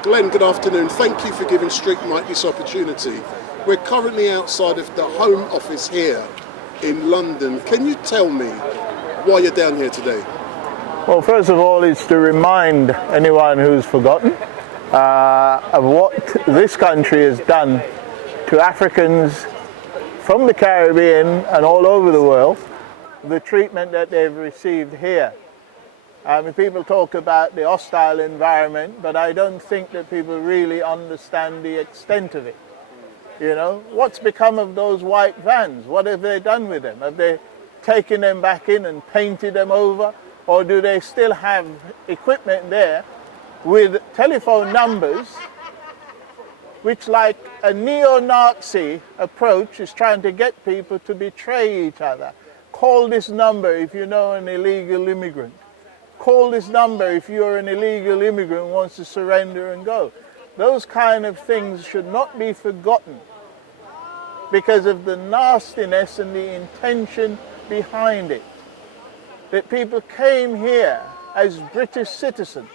Glenn, good afternoon. Thank you for giving StreetMic this opportunity. We're currently outside of the Home Office here in London. Can you tell me why you're down here today? Well, first of all, it's to remind anyone who's forgotten of what this country has done to Africans from the Caribbean and all over the world, the treatment that they've received here. People talk about the hostile environment, but I don't think that people really understand the extent of it. You know, what's become of those white vans? What have they done with them? Have they taken them back in and painted them over? Or do they still have equipment there with telephone numbers, which, like a neo-Nazi approach, is trying to get people to betray each other? Call this number if you know an illegal immigrant. Call this number if you're an illegal immigrant who wants to surrender and go. Those kind of things should not be forgotten because of the nastiness and the intention behind it. That people came here as British citizens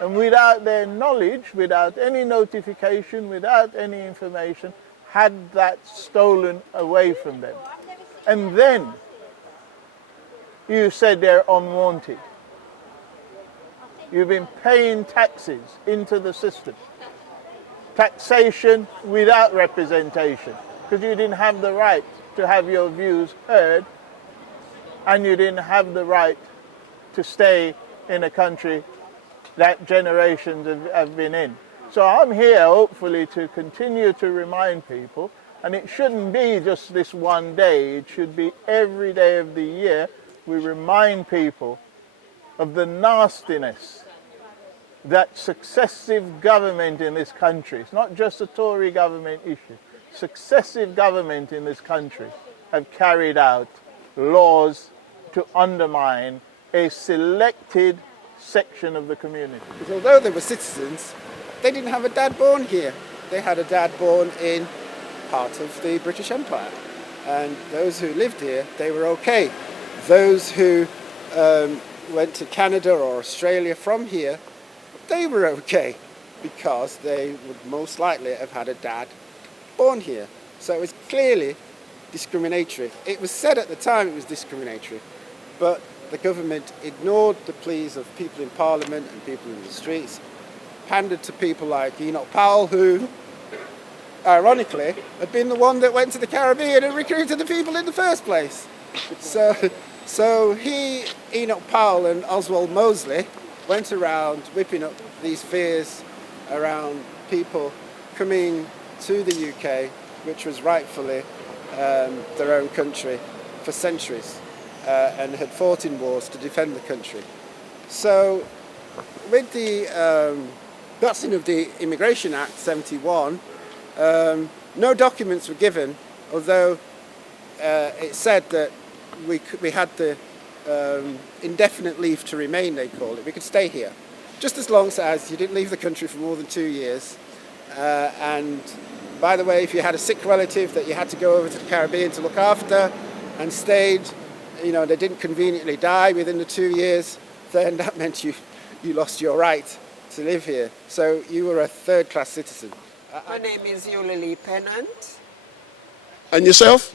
and without their knowledge, without any notification, without any information, had that stolen away from them. And then you said they're unwanted. You've been paying taxes into the system. Taxation without representation, because you didn't have the right to have your views heard, and you didn't have the right to stay in a country that generations have been in. So I'm here hopefully to continue to remind people, and it shouldn't be just this one day, it should be every day of the year we remind people of the nastiness that successive government in this country, it's not just a Tory government issue, successive government in this country have carried out laws to undermine a selected section of the community. Because although they were citizens, they didn't have a dad born here. They had a dad born in part of the British Empire. And those who lived here, they were okay. Those who went to Canada or Australia from here, they were okay because they would most likely have had a dad born here. So it was clearly discriminatory. It was said at the time it was discriminatory, but the government ignored the pleas of people in Parliament and people in the streets, pandered to people like Enoch Powell, who, ironically, had been the one that went to the Caribbean and recruited the people in the first place. So he, Enoch Powell and Oswald Mosley, went around whipping up these fears around people coming to the UK, which was rightfully their own country for centuries, and had fought in wars to defend the country. So with the passing of the Immigration Act 71, no documents were given, although it said that we had the indefinite leave to remain, they call it. We could stay here, just as long as you didn't leave the country for more than 2 years. And by the way, if you had a sick relative that you had to go over to the Caribbean to look after and stayed, you know, they didn't conveniently die within the 2 years, then that meant you lost your right to live here. So you were a third-class citizen. My name is Eulalie Pennant. And yourself?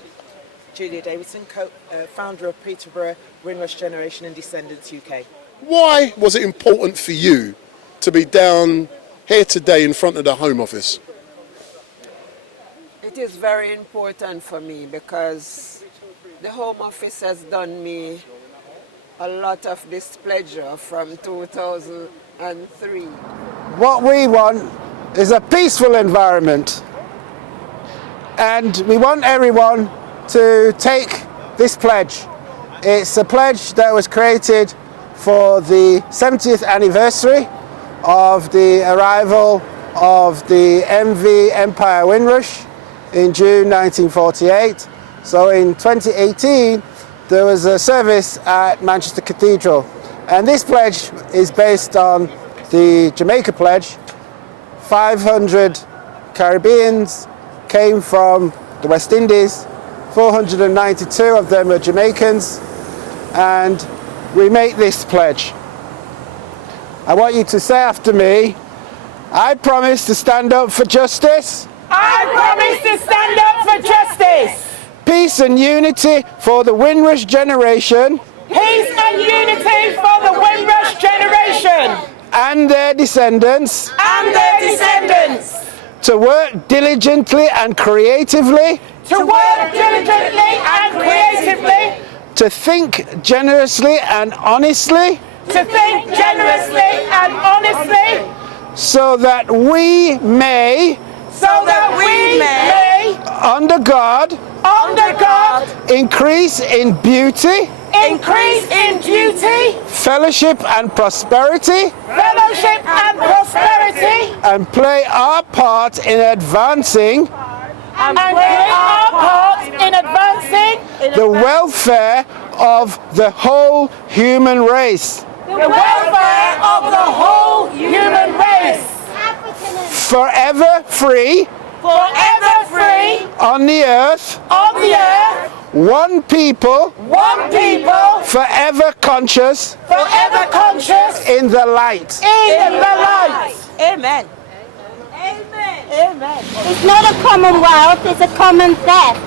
Julia Davidson, founder of Peterborough Windrush Generation and Descendants UK. Why was it important for you to be down here today in front of the Home Office? It is very important for me because the Home Office has done me a lot of displeasure from 2003. What we want is a peaceful environment, and we want everyone to take this pledge. It's a pledge that was created for the 70th anniversary of the arrival of the MV Empire Windrush in June 1948. So in 2018 there was a service at Manchester Cathedral, and this pledge is based on the Jamaica Pledge. 500 Caribbeans came from the West Indies, 492 of them are Jamaicans, and we make this pledge. I want you to say after me, I promise to stand up for justice. I promise to stand up for justice. Peace and unity for the Windrush generation. Peace and unity for the Windrush generation. And their descendants. And their descendants. To work diligently and creatively. To work diligently and creatively. To think generously and honestly. To think generously and honestly. So that we may. So that we may. Under God. Under God. Increase in beauty. Increase in beauty. Fellowship and prosperity. Fellowship and prosperity. And play our part in advancing. And play our part in advancing. The welfare of the whole human race. The welfare of the whole human race. Forever free. Forever free. On the earth. On the earth. One people. One people. Forever conscious. Forever conscious. In the light. In the light. Amen. Amen. Amen. It's not a commonwealth, it's a common theft.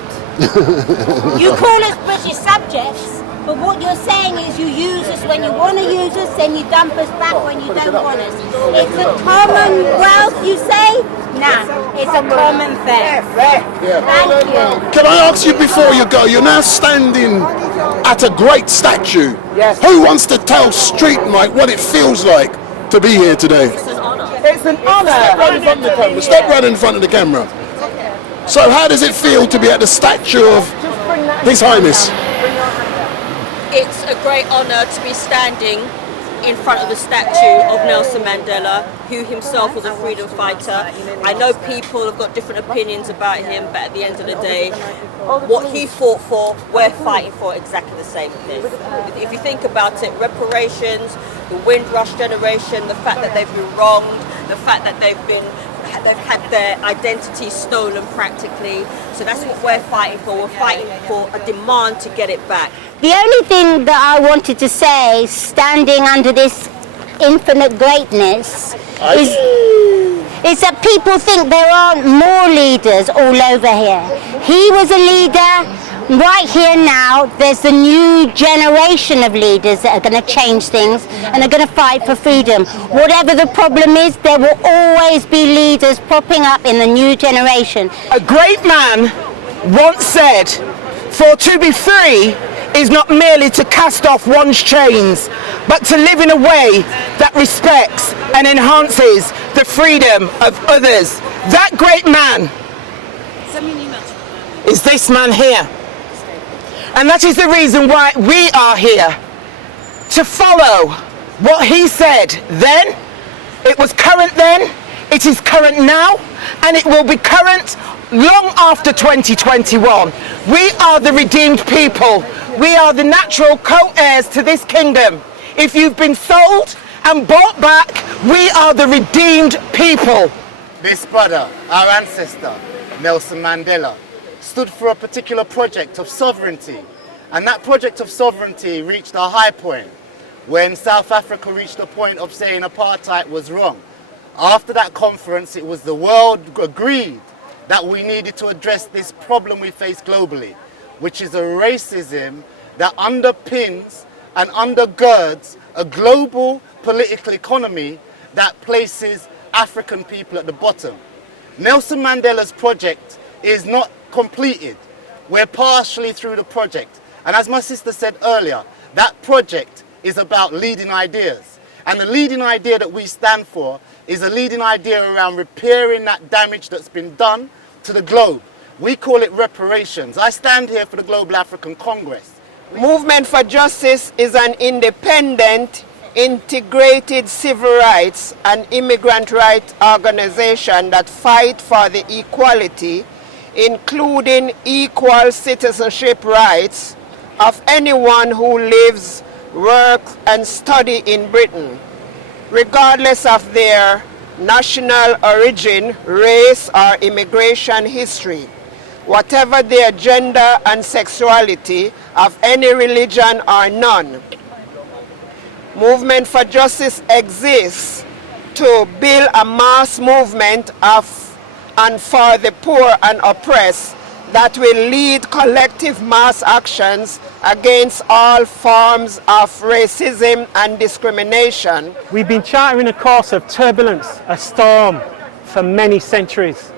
You call us British subjects, but what you're saying is you use us when you want to use us, then you dump us back when you don't want us. It's a commonwealth, you say? Nah, it's a common theft. Thank you. Can I ask you before you go, you're now standing at a great statue. Yes. Who wants to tell StreetMic what it feels like to be here today? It's an honor. Step right in front of the camera. So how does it feel to be at the statue of His Highness? It's a great honour to be standing in front of the statue of Nelson Mandela, who himself was a freedom fighter. I know people have got different opinions about him, but at the end of the day, what he fought for, we're fighting for exactly the same thing. If you think about it, reparations, the Windrush generation, the fact that they've been wronged, the fact that they've had their identity stolen practically. So that's what we're fighting for. We're fighting for a demand to get it back. The only thing that I wanted to say, standing under this infinite greatness, is that people think there aren't more leaders all over here. He was a leader. Right here now, there's the new generation of leaders that are going to change things and are going to fight for freedom. Whatever the problem is, there will always be leaders popping up in the new generation. A great man once said, "For to be free is not merely to cast off one's chains, but to live in a way that respects and enhances the freedom of others." That great man is this man here. And that is the reason why we are here, to follow what he said then. It was current then, it is current now, and it will be current long after 2021. We are the redeemed people. We are the natural co-heirs to this kingdom. If you've been sold and bought back, we are the redeemed people. This brother, our ancestor, Nelson Mandela, stood for a particular project of sovereignty. And that project of sovereignty reached a high point when South Africa reached a point of saying apartheid was wrong. After that conference, it was the world agreed that we needed to address this problem we face globally, which is a racism that underpins and undergirds a global political economy that places African people at the bottom. Nelson Mandela's project is not completed. We're partially through the project. And as my sister said earlier, that project is about leading ideas. And the leading idea that we stand for is a leading idea around repairing that damage that's been done to the globe. We call it reparations. I stand here for the Global African Congress. Movement for Justice is an independent, integrated civil rights and immigrant rights organization that fight for the equality, including equal citizenship rights of anyone who lives, works and studies in Britain, regardless of their national origin, race or immigration history, whatever their gender and sexuality, of any religion or none. Movement for Justice exists to build a mass movement of and for the poor and oppressed that will lead collective mass actions against all forms of racism and discrimination. We've been charting a course of turbulence, a storm, for many centuries.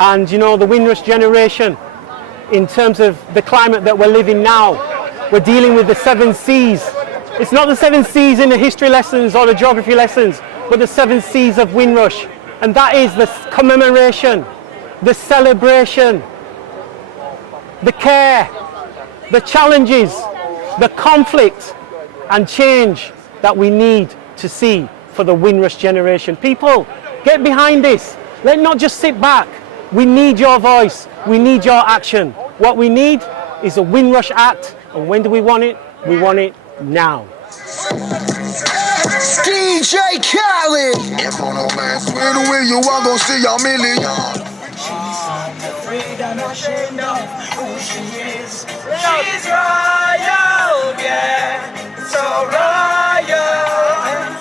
And you know, the Windrush generation, in terms of the climate that we're living now, we're dealing with the 7 C's. It's not the 7 C's in the history lessons or the geography lessons, but the 7 C's of Windrush. And that is the commemoration, the celebration, the care, the challenges, the conflict and change that we need to see for the Windrush generation. People, get behind this. Let's not just sit back. We need your voice. We need your action. What we need is a Windrush Act. And when do we want it? We want it now. DJ Khaled! If on no man swear to will you, I'm gonna see y'all million. She's royal, yeah, so royal.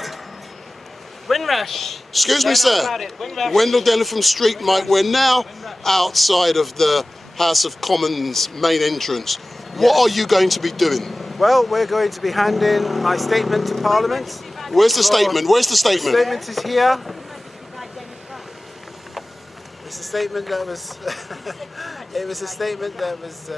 Windrush. Excuse me, sir. Wendell Della from StreetMic. We're now outside of the House of Commons main entrance. What are you going to be doing? Well, we're going to be handing my statement to Parliament. Where's the statement? Where's the statement? The statement is here. It's a statement that was it was a statement that was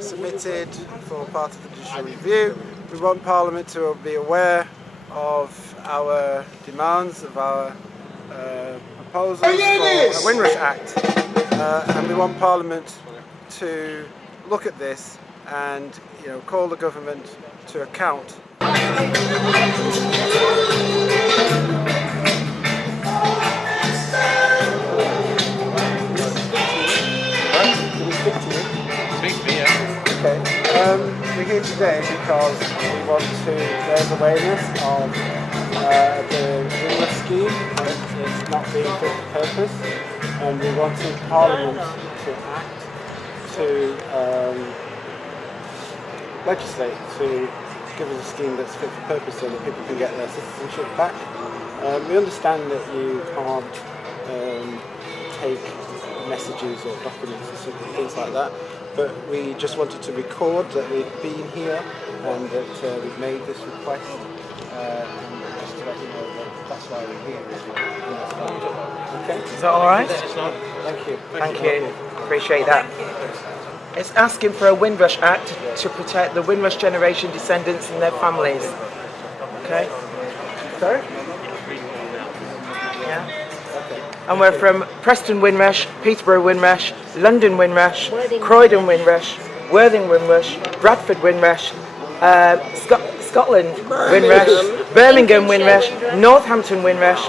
submitted for part of the judicial review. We want Parliament to be aware of our demands, of our proposals for a Windrush Act, and we want Parliament to look at this and, you know, call the government to account. Okay. We're here today because we want to raise awareness of the Windrush scheme. It's not being fit for purpose, and we wanted Parliament to act to legislate to give us a scheme that's fit for purpose so that people can get their citizenship back. We understand that you can't take messages or documents or things like that, but we just wanted to record that we've been here and that we've made this request, and just to let you know that that's why we're here. Okay? Is that all right? Thank you. Thank you. Appreciate that. It's asking for a Windrush Act to protect the Windrush generation descendants and their families. Okay? Sorry? Yeah. And we're from Preston Windrush, Peterborough Windrush, London Windrush, Croydon Windrush, Worthing Windrush, Bradford Windrush, Scotland Windrush, Birmingham Windrush, Northampton Windrush,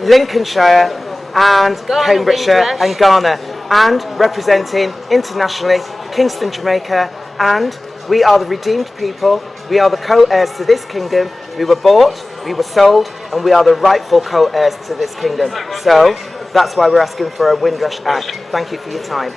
Lincolnshire and Cambridgeshire and Ghana, and representing internationally Kingston, Jamaica, and we are the redeemed people. We are the co-heirs to this kingdom. We were bought, we were sold, and we are the rightful co-heirs to this kingdom. So that's why we're asking for a Windrush Act. Thank you for your time.